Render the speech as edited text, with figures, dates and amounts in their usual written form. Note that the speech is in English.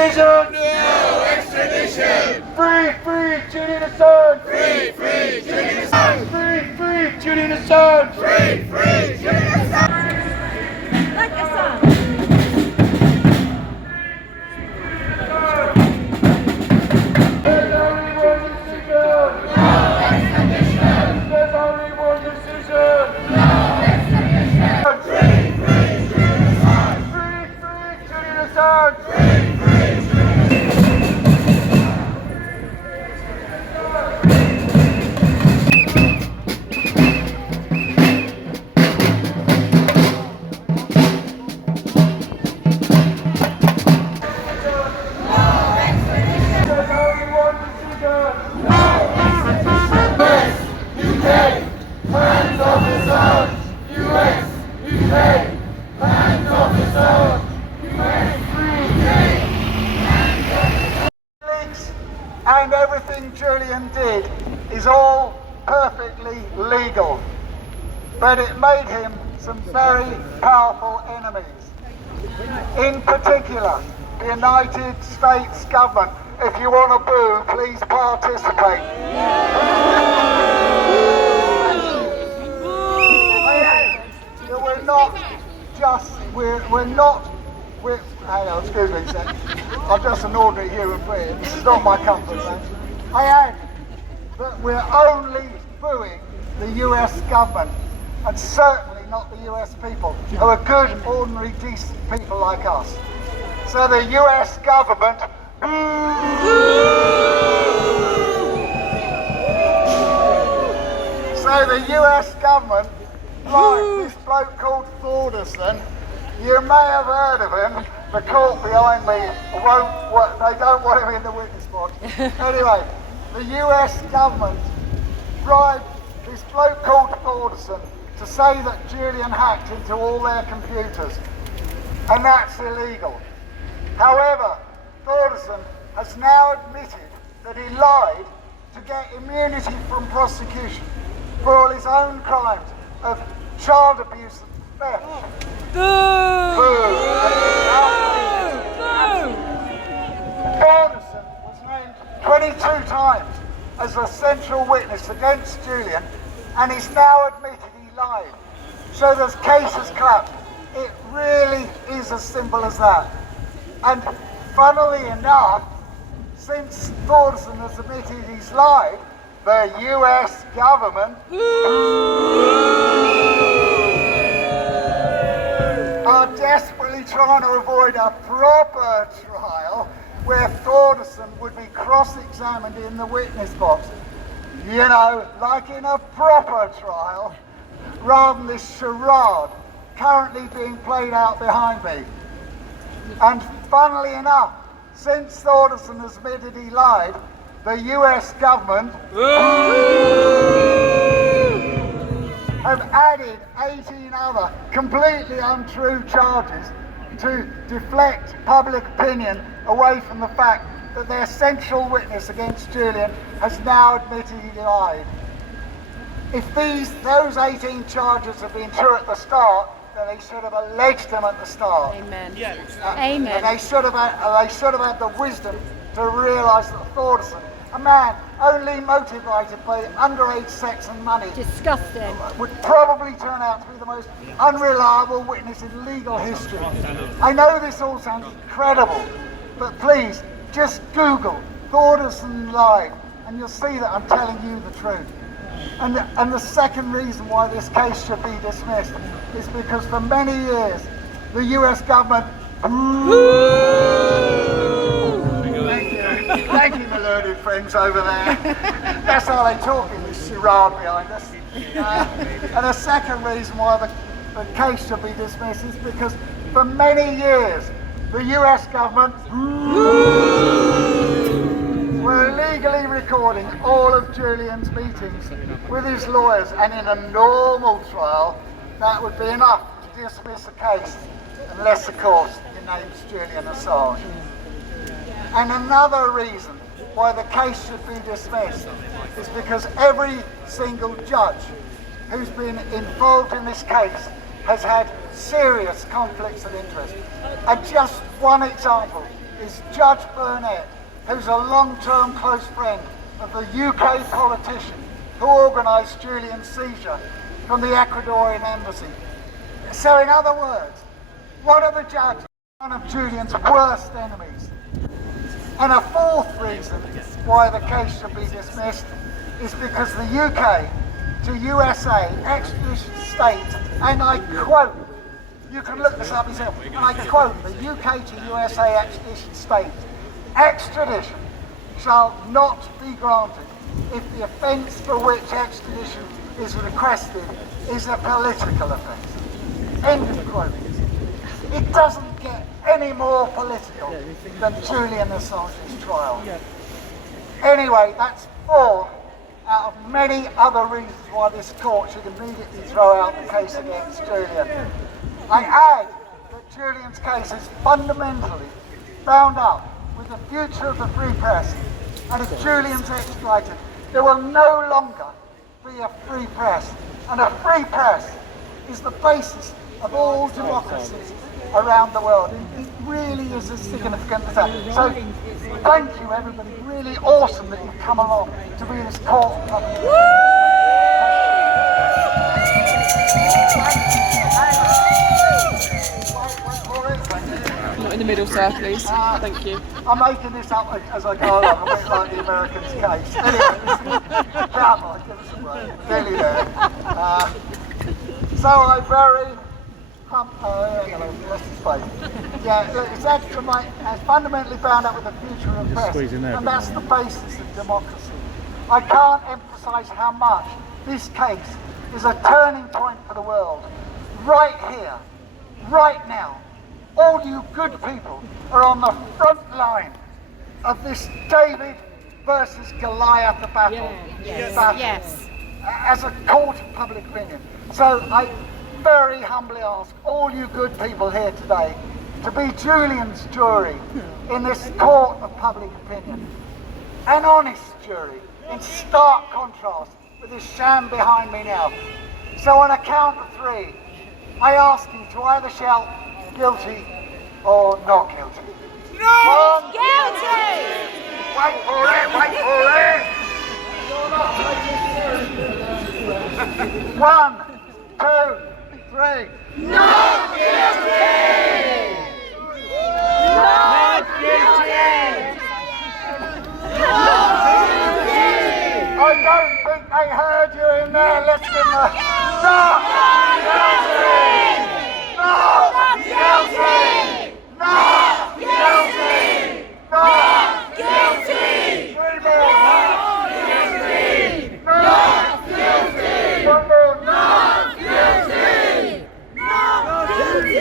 decision! No extradition! Free, free, Julian Assange! Free, free, Julian Assange! Free, free, Julian Assange! Free, free, Julian Assange! Like Assange! There's only one decision! No extradition! There's only one decision! No extradition! Free, free, Julian Assange! Free, free, Julian Assange! Free, free, Julian There's only one decision! US, UK, hands off Assange! US, UK, hands off Assange! Leaks and everything Julian did is all perfectly legal, but it made him some very powerful enemies. In particular, the United States government. If you want to boo, please participate. We're not just, hang on, excuse me a sec. I'm just an ordinary human being. This is not my comfort zone. I add that we're only booing the US government, and certainly not the US people, who are good, ordinary, decent people like us. So the US government, so the US government, like this bloke called Thorderson, you may have heard of him. The court behind me they don't want him in the witness box. Anyway, the US government bribed this bloke called Thorderson to say that Julian hacked into all their computers, and that's illegal. However, Thorderson has now admitted that he lied to get immunity from prosecution for all his own crimes of child abuse and theft. Thorderson was named 22 times as a central witness against Julian, and he's now admitted he lied. So this case is clapped. It really is as simple as that. And funnily enough, since Thorderson has admitted he's lied, the US government are desperately trying to avoid a proper trial where Thorderson would be cross-examined in the witness box. You know, like in a proper trial, rather than this charade currently being played out behind me. And funnily enough, since Thorderson has admitted he lied, the US government have added 18 other completely untrue charges to deflect public opinion away from the fact that their central witness against Julian has now admitted he lied. If those 18 charges have been true at the start, then they should have alleged them at the start. Amen. Amen. And they should have had the wisdom to realise that Thorderson, a man only motivated by underage sex and money, Disgusting. would probably turn out to be the most unreliable witness in legal history. I know this all sounds incredible, but please, just Google Thorderson lied, and you'll see that I'm telling you the truth. And the second reason why this case should be dismissed is because for many years, the US government... Thank you, my learned friends over there. That's how they talk in this charade behind us. And the second reason why the case should be dismissed is because for many years, the US government were illegally recording all of Julian's meetings with his lawyers, and in a normal trial, that would be enough to dismiss a case, unless, of course, your name's Julian Assange. And another reason why the case should be dismissed is because every single judge who's been involved in this case has had serious conflicts of interest. And just one example, is Judge Burnett, who's a long-term close friend of the UK politician who organised Julian's seizure from the Ecuadorian embassy. So in other words, one of the judges, one of Julian's worst enemies. And a fourth reason why the case should be dismissed is because the UK to USA extradition states, and I quote, you can look this up yourself, and I quote, the UK to USA extradition states, extradition shall not be granted if the offence for which extradition is requested is a political offence. End of quote. It doesn't get any more political than Julian Assange's trial. Anyway, that's 4 out of many other reasons why this court should immediately throw out the case against Julian. I add that Julian's case is fundamentally bound up with the future of the free press, and if Julian's extradited, there will no longer be a free press, and a free press is the basis of all democracies around the world. It really is as significant as that. So thank you everybody, really awesome that you've come along to be in this court. Not in the middle, sir, please. Thank you. I'm making this up as I go along, a bit like the Americans' case. Anyway, come on, give us a break. Nearly there. So I very it's fundamentally bound up with the future of press, and that's the basis of democracy. I can't emphasise how much this case is a turning point for the world. Right here, right now, all you good people are on the front line of this David versus Goliath battle. Yes. As a court of public opinion. So I very humbly ask all you good people here today to be Julian's jury in this court of public opinion. An honest jury, in stark contrast with this sham behind me now. So on a count of 3, I ask you to either shout guilty or not guilty. No! 1, Guilty! wait for it, wait for it! 1, 2, 3. Not guilty! Not guilty! I don't think they heard you in there. Let's give them a... Not guilty! Not guilty! Not guilty! Not guilty! 3 more! Not guilty! Not guilty! 1 more! Not guilty! Not guilty!